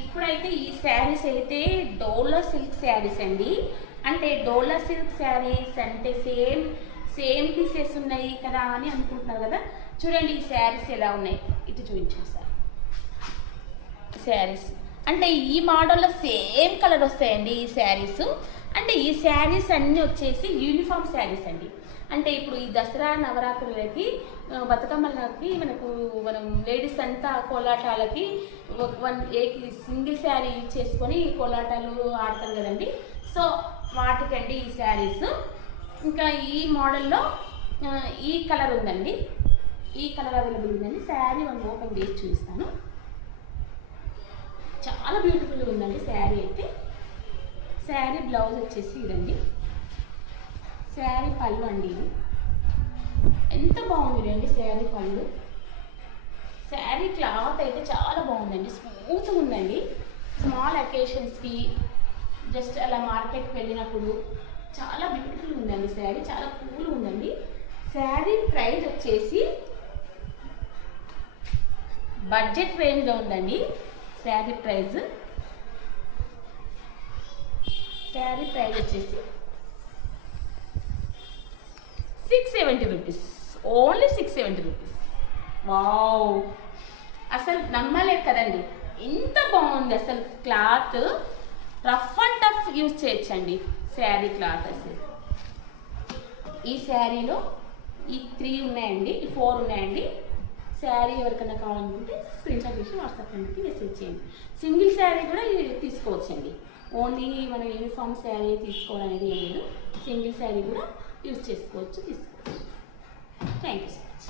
ఇప్పుడైతే ఈ శారీస్ అయితే డోలా సిల్క్ శారీస్ అండి. అంటే డోలా సిల్క్ శారీస్ అంటే సేమ్ సేమ్ పీసెస్ ఉన్నాయి కదా అని అనుకుంటున్నారు కదా. చూడండి ఈ శారీస్ ఎలా ఉన్నాయి, ఇటు చూపించేసారు. శారీస్ అంటే ఈ మోడల్లో సేమ్ కలర్ వస్తాయండి ఈ శారీస్. అంటే ఈ శారీస్ అన్నీ వచ్చేసి యూనిఫామ్ శారీస్ అండి. అంటే ఇప్పుడు ఈ దసరా నవరాత్రులకి బతుకమ్మలకి మనం లేడీస్ అంతా కోలాటాలకి సింగిల్ శారీ యూజ్ చేసుకొని కోలాటాలు ఆడతారు కదండి. సో వాటికండి ఈ శారీస్. ఇంకా ఈ మోడల్లో ఈ కలర్ ఉందండి, ఈ కలర్ అవైలబుల్ ఉందండి. శారీ మనం ఓపెన్ చేసి చూపిస్తాను. చాలా బ్యూటిఫుల్గా ఉందండి శారీ అయితే. శారీ బ్లౌజ్ వచ్చేసి ఇదండి, శారీ పళ్ళు అండి. ఇది ఎంత బాగుంది అండి శారీ పళ్ళు. శారీ క్లాత్ అయితే చాలా బాగుందండి, స్మూత్గా ఉందండి. స్మాల్ అకేషన్స్కి జస్ట్ అలా మార్కెట్కి వెళ్ళినప్పుడు చాలా బ్యూటిఫుల్ ఉందండి శారీ, చాలా కూల్ ఉందండి. శారీ ప్రైస్ వచ్చేసి బడ్జెట్ రేంజ్లో ఉందండి. శారీ ప్రైస్ వచ్చేసి 670 రూపీస్, ఓన్లీ 670 రూపీస్. వావ్, అసలు నమ్మలేదు కదండి, ఎంత బాగుంది అసలు. Cloth rough and tough use చేయొచ్చండి శారీ క్లాత్ అసలు. ఈ శారీలో ఈ 3 ఉన్నాయండి, ఈ 4 ఉన్నాయండి. శారీ ఎవరికైనా కావాలనుకుంటే స్క్రీన్ షాట్ చేసి వాట్సాప్ నెంబర్కి మెసేజ్ చేయండి. సింగిల్ శారీ కూడా తీసుకోవచ్చండి. ఓన్లీ మన యూనిఫామ్ శారీ తీసుకోవాలనేది ఏం లేదు, సింగిల్ శారీ కూడా యూజ్ తీసుకోవచ్చు. Thank you so much.